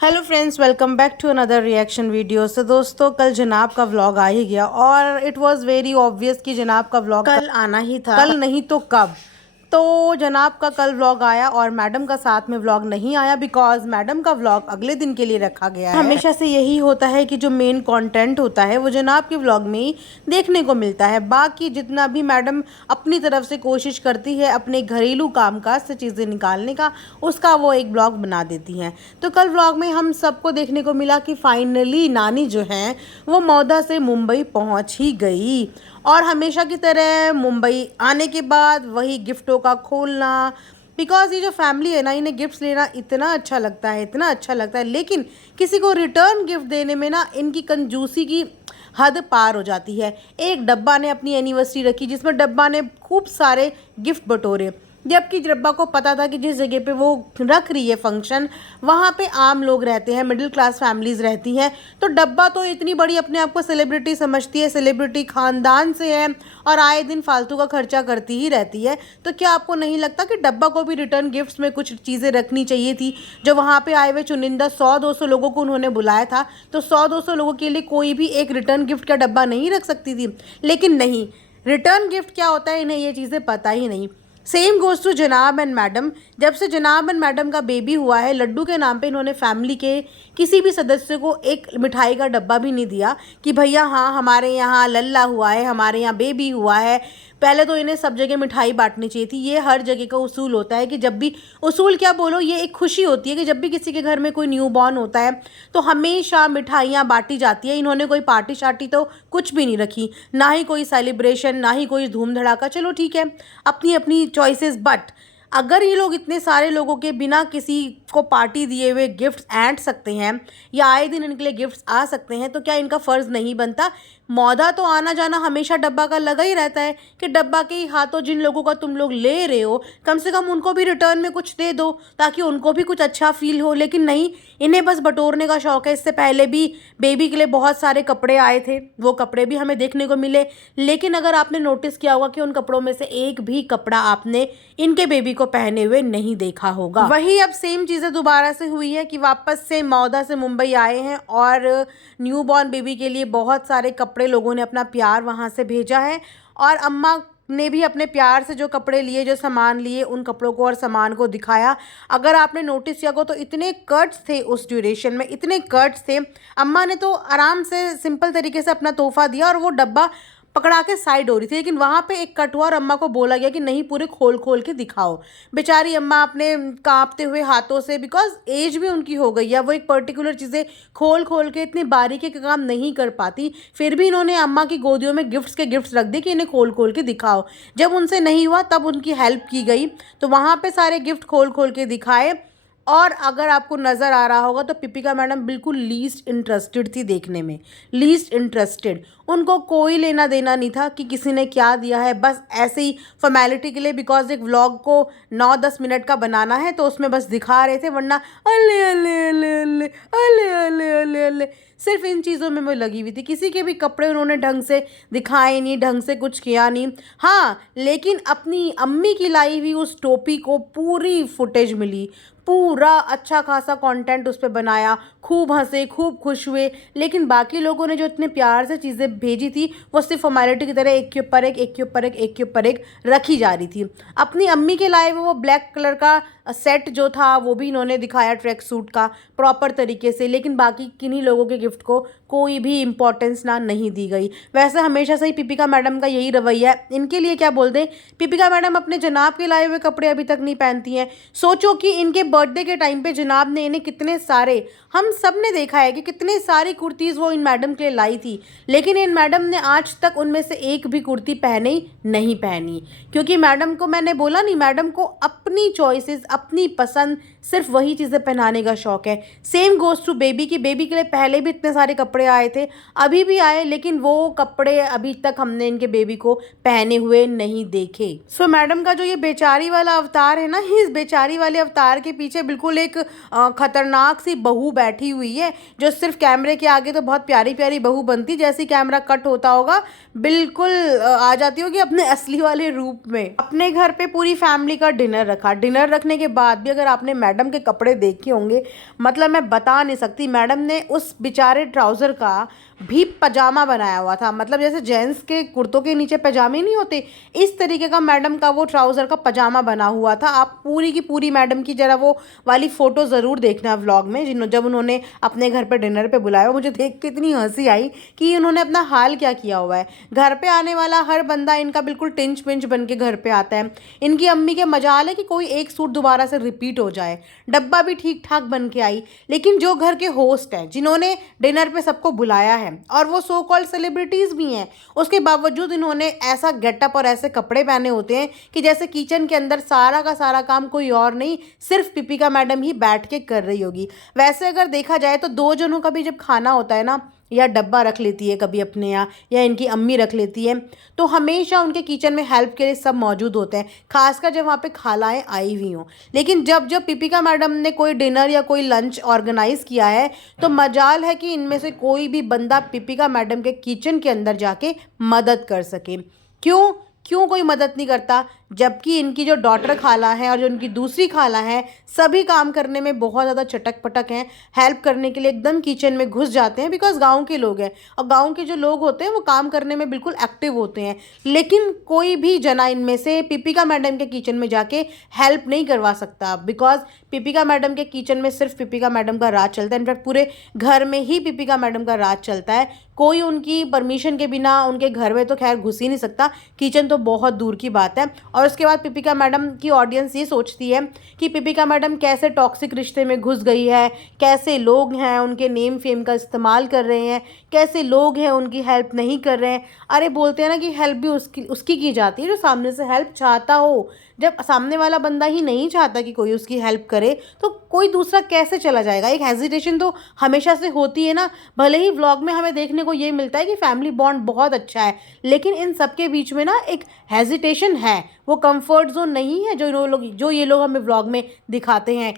Hello friends, welcome back to another reaction video. तो दोस्तों, कल जनाब का व्लॉग आ ही गया और इट वाज वेरी ऑब्वियस कि जनाब का व्लॉग कल आना ही था, कल नहीं तो कब। तो जनाब का कल व्लॉग आया और मैडम का साथ में व्लॉग नहीं आया बिकॉज मैडम का व्लॉग अगले दिन के लिए रखा गया है। हमेशा से यही होता है कि जो मेन कंटेंट होता है वो जनाब के व्लॉग में ही देखने को मिलता है। बाकी जितना भी मैडम अपनी तरफ से कोशिश करती है अपने घरेलू कामकाज से चीज़ें निकालने का, उसका वो एक ब्लॉग बना देती हैं। तो कल व्लॉग में हम सबको देखने को मिला कि फाइनली नानी जो हैं वो मौदा से मुंबई पहुंच ही गई। और हमेशा की तरह मुंबई आने के बाद वही गिफ्टों का खोलना, बिकॉज ये जो फैमिली है ना, इन्हें गिफ्ट्स लेना इतना अच्छा लगता है, इतना अच्छा लगता है, लेकिन किसी को रिटर्न गिफ्ट देने में ना इनकी कंजूसी की हद पार हो जाती है। एक डब्बा ने अपनी एनिवर्सरी रखी जिसमें डब्बा ने खूब सारे गिफ्ट बटोरे, जबकि डब्बा को पता था कि जिस जगह पे वो रख रही है फंक्शन, वहाँ पे आम लोग रहते हैं, मिडिल क्लास फैमिलीज रहती हैं। तो डब्बा तो इतनी बड़ी अपने आप को सेलिब्रिटी समझती है, सेलिब्रिटी खानदान से है और आए दिन फालतू का खर्चा करती ही रहती है। तो क्या आपको नहीं लगता कि डब्बा को भी रिटर्न गिफ्ट्स में कुछ चीज़ें रखनी चाहिए थी? जो वहाँ पे आए हुए चुनिंदा 100-200 लोगों को उन्होंने बुलाया था, तो 100-200 लोगों के लिए कोई भी एक रिटर्न गिफ्ट का डब्बा नहीं रख सकती थी? लेकिन नहीं, रिटर्न गिफ्ट क्या होता है इन्हें ये चीज़ें पता ही नहीं। सेम गोज़ टू जनाब एंड मैडम। जब से जनाब एंड मैडम का बेबी हुआ है, लड्डू के नाम पे इन्होंने फैमिली के किसी भी सदस्य को एक मिठाई का डब्बा भी नहीं दिया कि भैया हाँ हमारे यहाँ लल्ला हुआ है, हमारे यहाँ बेबी हुआ है। पहले तो इन्हें सब जगह मिठाई बांटनी चाहिए थी। ये हर जगह का उसूल होता है कि जब भी, उसूल क्या बोलो, ये एक खुशी होती है कि जब भी किसी के घर में कोई न्यू बॉर्न होता है तो हमेशा मिठाइयाँ बांटी जाती है। इन्होंने कोई पार्टी शार्टी तो कुछ भी नहीं रखी, ना ही कोई सेलिब्रेशन, ना ही कोई धूम धड़ाका। चलो ठीक है, अपनी अपनी चॉइसेस, बट अगर ये लोग इतने सारे लोगों के बिना किसी को पार्टी दिए हुए गिफ्ट्स ऐंठ सकते हैं या आए दिन इनके लिए गिफ्ट्स आ सकते हैं, तो क्या इनका फ़र्ज़ नहीं बनता? मौदा तो आना जाना हमेशा डब्बा का लगा ही रहता है कि डब्बा के ही हाथों जिन लोगों का तुम लोग ले रहे हो, कम से कम उनको भी रिटर्न में कुछ दे दो ताकि उनको भी कुछ अच्छा फील हो। लेकिन नहीं, इन्हें बस बटोरने का शौक़ है। इससे पहले भी बेबी के लिए बहुत सारे कपड़े आए थे, वो कपड़े भी हमें देखने को मिले, लेकिन अगर आपने नोटिस किया होगा कि उन कपड़ों में से एक भी कपड़ा आपने इनके बेबी को पहने हुए नहीं देखा होगा। वही अब सेम चीज़ें दोबारा से हुई है कि वापस से मौदा से मुंबई आए हैं और न्यू बॉर्न बेबी के लिए बहुत सारे कपड़े लोगों ने अपना प्यार वहाँ से भेजा है। और अम्मा ने भी अपने प्यार से जो कपड़े लिए, जो सामान लिए, उन कपड़ों को और सामान को दिखाया। अगर आपने नोटिस किया हो तो इतने कट्स थे उस ड्यूरेशन में, इतने कट्स थे। अम्मा ने तो आराम से सिंपल तरीके से अपना तोहफा दिया और वो डब्बा पकड़ा के साइड हो रही थी, लेकिन वहाँ पे एक कट हुआ और अम्मा को बोला गया कि नहीं, पूरे खोल खोल के दिखाओ। बेचारी अम्मा अपने कांपते हुए हाथों से, बिकॉज एज भी उनकी हो गई है, वो एक पर्टिकुलर चीज़ें खोल खोल के इतनी बारीकी के काम नहीं कर पाती, फिर भी इन्होंने अम्मा की गोदियों में गिफ्ट्स के गिफ्ट्स रख दिए कि इन्हें खोल खोल के दिखाओ। जब उनसे नहीं हुआ तब उनकी हेल्प की गई, तो वहाँ पे सारे गिफ्ट खोल खोल के दिखाए। और अगर आपको नज़र आ रहा होगा तो पिपिका मैडम बिल्कुल लीस्ट इंटरेस्टेड थी देखने में, लीस्ट इंटरेस्टेड। उनको कोई लेना देना नहीं था कि किसी ने क्या दिया है, बस ऐसे ही फॉर्मेलिटी के लिए, बिकॉज एक व्लॉग को 9-10 मिनट का बनाना है तो उसमें बस दिखा रहे थे, वरना अले अले अले अले अले अले अले अले, सिर्फ इन चीज़ों में मैं लगी हुई थी। किसी के भी कपड़े उन्होंने ढंग से दिखाए नहीं, ढंग से कुछ किया नहीं। हाँ, लेकिन अपनी अम्मी की लाई हुई उस टोपी को पूरी फुटेज मिली, पूरा अच्छा खासा कंटेंट उस पर बनाया, खूब हंसे, खूब खुश हुए। लेकिन बाकी लोगों ने जो इतने प्यार से चीज़ें भेजी थी वो सिर्फ फॉर्मेलिटी की तरह एक के ऊपर एक, एक के ऊपर एक, एक के ऊपर एक रखी जा रही थी। अपनी अम्मी के लाए हुए वो ब्लैक कलर का सेट जो था वो भी इन्होंने दिखाया ट्रैक सूट का प्रॉपर तरीके से, लेकिन बाकी किन्हीं लोगों के गिफ्ट को कोई भी इम्पोर्टेंस ना नहीं दी गई। वैसे हमेशा से ही पिपिका मैडम का यही रवैया है, इनके लिए क्या बोल दें, पिपिका मैडम अपने जनाब के लाए हुए कपड़े अभी तक नहीं पहनती हैं। सोचो कि इनके बर्थडे के टाइम पे जनाब ने इन्हें कितने सारे, हम सब ने देखा है कि कितने सारी कुर्तीज़ वो इन मैडम के लिए लाई थी, लेकिन इन मैडम ने आज तक उनमें से एक भी कुर्ती पहने नहीं पहनी, क्योंकि मैडम को, मैंने बोला नहीं, मैडम को अपनी चॉइसेस, अपनी पसंद, सिर्फ वही चीज़ें पहनाने का शौक़ है। सेम गोज़ टू बेबी की, बेबी के लिए पहले भी इतने सारे कपड़े आए थे, अभी भी आए, लेकिन वो कपड़े अभी तक हमने इनके बेबी को पहने हुए नहीं देखे। सो मैडम का जो ये बेचारी वाला अवतार है ना, इस बेचारी वाले अवतार के पीछे बिल्कुल एक खतरनाक सी बहू बैठी हुई है, जो सिर्फ कैमरे के आगे तो बहुत प्यारी प्यारी बहू बनती, जैसे कैमरा कट होता होगा बिल्कुल आ जाती होगी अपने असली वाले रूप में। अपने घर पे पूरी फैमिली का डिनर रखा। डिनर रखने के बाद भी अगर आपने मैडम के कपड़े देखे होंगे, मतलब मैं बता नहीं सकती, मैडम ने उस बेचारे ट्राउज़र का भी पजामा बनाया हुआ था। मतलब जैसे जेंट्स के कुर्तों के नीचे पजामे नहीं होते, इस तरीके का मैडम का वो ट्राउज़र का पजामा बना हुआ था। आप पूरी की पूरी मैडम की जरा वो वाली फ़ोटो ज़रूर देखना व्लॉग में, जब उन्होंने अपने घर पे डिनर पे बुलाया। मुझे देख के इतनी हंसी आई कि उन्होंने अपना हाल क्या किया हुआ है। घर पे आने वाला हर बंदा इनका बिल्कुल टिंच पिंच बन के घर पे आता है। इनकी अम्मी के मजाल है कि कोई एक सूट दोबारा से रिपीट हो जाए। डब्बा भी ठीक ठाक बन के आई, लेकिन जो घर के होस्ट हैं, जिन्होंने डिनर पे सबको बुलाया है और वो सो कॉल्ड सेलिब्रिटीज़ भी हैं, उसके बावजूद इन्होंने ऐसा गेटअप और ऐसे कपड़े पहने होते हैं कि जैसे किचन के अंदर सारा का सारा काम कोई और नहीं, सिर्फ पिपिका मैडम ही बैठ के कर रही होगी। वैसे अगर देखा जाए तो दो जनों का भी जब खाना होता है ना, या डब्बा रख लेती है कभी अपने यहाँ, या इनकी अम्मी रख लेती है, तो हमेशा उनके किचन में हेल्प के लिए सब मौजूद होते हैं, खासकर जब वहाँ पे खालाएँ आई हुई हों। लेकिन जब जब पिपिका मैडम ने कोई डिनर या कोई लंच ऑर्गेनाइज़ किया है, तो मजाल है कि इनमें से कोई भी बंदा पिपिका मैडम के किचन के अंदर जाके मदद कर सके। क्यों क्यों कोई मदद नहीं करता? जबकि इनकी जो डॉटर खाला है और जो इनकी दूसरी खाला है, सभी काम करने में बहुत ज़्यादा चटक पटक हैं, हेल्प करने के लिए एकदम किचन में घुस जाते हैं, बिकॉज गांव के लोग हैं और गांव के जो लोग होते हैं वो काम करने में बिल्कुल एक्टिव होते हैं। लेकिन कोई भी जना इनमें से पिपिका मैडम के किचन में जाके हेल्प नहीं करवा सकता, बिकॉज पिपिका मैडम के किचन में सिर्फ पिपिका मैडम का राज चलता है। इनफैक्ट पूरे घर में ही पिपिका मैडम का राज चलता है। कोई उनकी परमिशन के बिना उनके घर में तो खैर घुस ही नहीं सकता, किचन तो बहुत दूर की बात है। और उसके बाद पिपिका मैडम की ऑडियंस ये सोचती है कि पिपिका मैडम कैसे टॉक्सिक रिश्ते में घुस गई है, कैसे लोग हैं उनके नेम फेम का इस्तेमाल कर रहे हैं, कैसे लोग हैं उनकी हेल्प नहीं कर रहे हैं। अरे बोलते हैं ना कि हेल्प भी उसकी की जाती है जो सामने से हेल्प चाहता हो। जब सामने वाला बंदा ही नहीं चाहता कि कोई उसकी हेल्प करे, तो कोई दूसरा कैसे चला जाएगा? एक हेजिटेशन तो हमेशा से होती है ना। भले ही व्लॉग में हमें देखने को ये मिलता है कि फैमिली बॉन्ड बहुत अच्छा है, लेकिन इन सब के बीच में ना एक हेजिटेशन है। वो कंफर्ट जोन नहीं है जो ये लोग हमें व्लॉग में दिखाते हैं।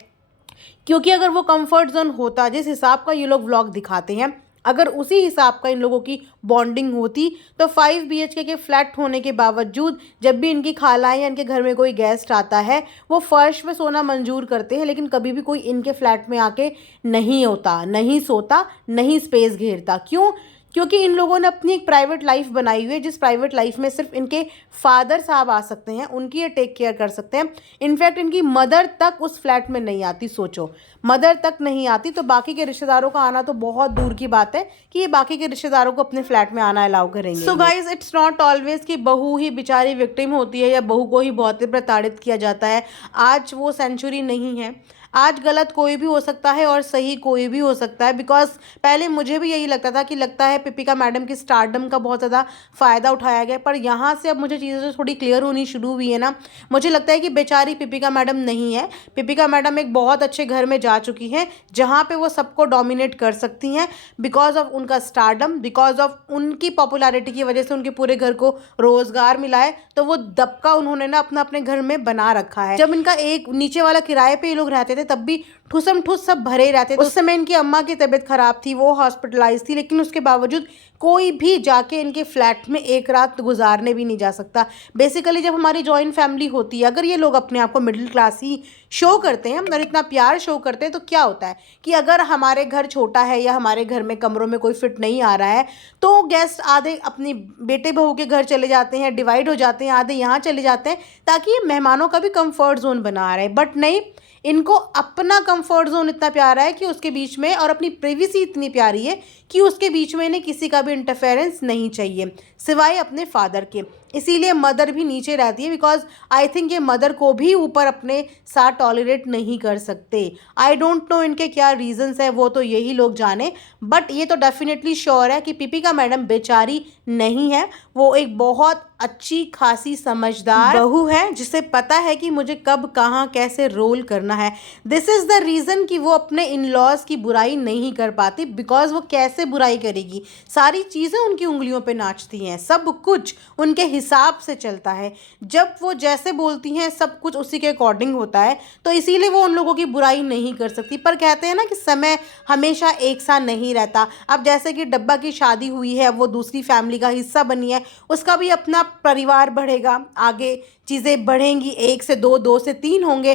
क्योंकि अगर वो कंफर्ट जोन होता, जिस हिसाब का ये लोग व्लॉग दिखाते हैं, अगर उसी हिसाब का इन लोगों की बॉन्डिंग होती, तो 5 BHK के फ्लैट होने के बावजूद जब भी इनकी खालाएं या इनके घर में कोई गेस्ट आता है, वो फर्श पे सोना मंजूर करते हैं, लेकिन कभी भी कोई इनके फ्लैट में आके नहीं होता, नहीं सोता, नहीं स्पेस घेरता। क्यों? क्योंकि इन लोगों ने अपनी एक प्राइवेट लाइफ बनाई हुई है, जिस प्राइवेट लाइफ में सिर्फ इनके फादर साहब आ सकते हैं, उनकी ये टेक केयर कर सकते हैं। इनफैक्ट इनकी मदर तक उस फ्लैट में नहीं आती। सोचो, मदर तक नहीं आती, तो बाकी के रिश्तेदारों का आना तो बहुत दूर की बात है कि ये बाकी के रिश्तेदारों को अपने फ्लैट में आना अलाउ करेंगे। So guys, it's not always कि बहू ही बेचारी विक्टिम होती है या बहू को ही बहुत प्रताड़ित किया जाता है। आज वो सेंचुरी नहीं है। आज गलत कोई भी हो सकता है और सही कोई भी हो सकता है। बिकॉज पहले मुझे भी यही लगता है पिपिका मैडम की स्टारडम का बहुत ज़्यादा फ़ायदा उठाया गया, पर यहाँ से अब मुझे चीज़ें थोड़ी क्लियर होनी शुरू हुई है ना। मुझे लगता है कि बेचारी पिपिका मैडम नहीं है। पिपिका मैडम एक बहुत अच्छे घर में जा चुकी हैं, जहाँ पे वो सबको डोमिनेट कर सकती हैं, बिकॉज ऑफ उनका स्टारडम, बिकॉज ऑफ उनकी पॉपुलैरिटी की वजह से उनके पूरे घर को रोज़गार मिला है। तो वो दबका उन्होंने ना अपने घर में बना रखा है। जब इनका एक नीचे वाला किराए पे ये लोग रहते थे, तब भी ठुसम ठुस सब भरे रहते थे। उस समय इनकी अम्मा की तबीयत खराब थी, वो हॉस्पिटलाइज थी, लेकिन उसके बावजूद कोई भी जाके इनके फ्लैट में एक रात गुजारने भी नहीं जा सकता। बेसिकली जब हमारी जॉइंट फैमिली होती है, अगर ये लोग अपने आप को मिडिल क्लास ही शो करते हैं और इतना प्यार शो करते हैं, तो क्या होता है कि अगर हमारे घर छोटा है या हमारे घर में कमरों में कोई फिट नहीं आ रहा है, तो गेस्ट आधे अपनी बेटे बहू के घर चले जाते हैं, डिवाइड हो जाते हैं, आधे यहाँ चले जाते हैं, ताकि ये मेहमानों का भी कंफर्ट जोन बना रहे। बट नहीं, इनको अपना कंफर्ट जोन इतना प्यारा है कि उसके बीच में, और अपनी प्रिवेसी इतनी प्यारी है कि उसके बीच में इन्हें किसी का भी इंटरफेरेंस नहीं चाहिए, सिवाय अपने फादर के। इसीलिए मदर भी नीचे रहती है, बिकॉज आई थिंक ये मदर को भी ऊपर अपने साथ टॉलरेट नहीं कर सकते। आई डोंट नो इनके क्या रीजंस है, वो तो यही लोग जाने। बट ये तो डेफिनेटली श्योर है कि पिपिका मैडम बेचारी नहीं है, वो एक बहुत अच्छी खासी समझदार बहू है, जिसे पता है कि मुझे कब कहाँ कैसे रोल करना है। दिस इज़ द रीज़न कि वो अपने इन लॉज की बुराई नहीं कर पाती, बिकॉज वो कैसे बुराई करेगी? सारी चीज़ें उनकी उंगलियों पे नाचती हैं, सब कुछ उनके हिसाब से चलता है। जब वो जैसे बोलती हैं सब कुछ उसी के अकॉर्डिंग होता है, तो इसीलिए वो उन लोगों की बुराई नहीं कर सकती। पर कहते हैं ना कि समय हमेशा एक सा नहीं रहता। अब जैसे कि डब्बा की शादी हुई है, वो दूसरी फैमिली का हिस्सा बनी है, उसका भी अपना परिवार बढ़ेगा, आगे चीज़ें बढ़ेंगी, 1 से 2, 2 से 3 होंगे,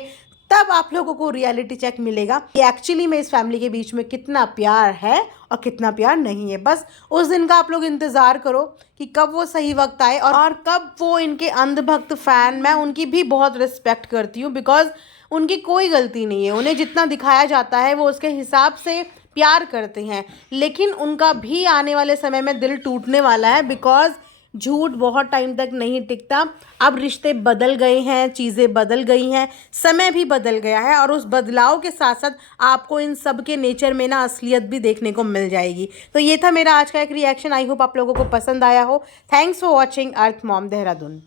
तब आप लोगों को रियलिटी चेक मिलेगा कि एक्चुअली में इस फैमिली के बीच में कितना प्यार है और कितना प्यार नहीं है। बस उस दिन का आप लोग इंतज़ार करो कि कब वो सही वक्त आए और कब वो इनके अंधभक्त फ़ैन, मैं उनकी भी बहुत रिस्पेक्ट करती हूँ, बिकॉज़ उनकी कोई गलती नहीं है। उन्हें जितना दिखाया जाता है वो उसके हिसाब से प्यार करते हैं, लेकिन उनका भी आने वाले समय में दिल टूटने वाला है, बिकॉज़ झूठ बहुत टाइम तक नहीं टिकता। अब रिश्ते बदल गए हैं, चीज़ें बदल गई हैं, समय भी बदल गया है, और उस बदलाव के साथ साथ आपको इन सब के नेचर में ना असलियत भी देखने को मिल जाएगी। तो ये था मेरा आज का एक रिएक्शन। आई होप आप लोगों को पसंद आया हो। Thanks for watching earth mom Dehradun.